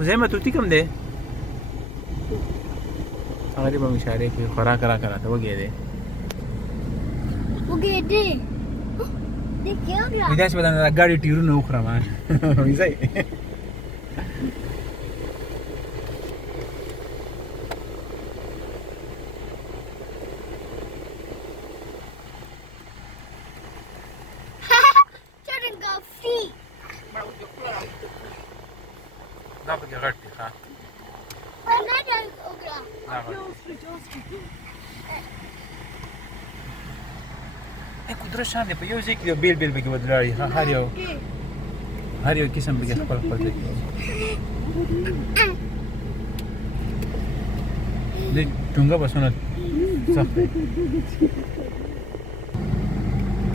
حذیمه توتی کوم دی هغه دې به مې اشارې کوي خوراک راکړه راته وږی دی وایي داسې به د ګاډي ټیرونه وخورم وایي ځئ دا پکې غټ دی ښه قدرت شان دی په یو ځای کې یو بیل بیل پکې ودلاړي هر یو قسم پکې خپل خپل ځای کې د ټونګه بسونه سخت دی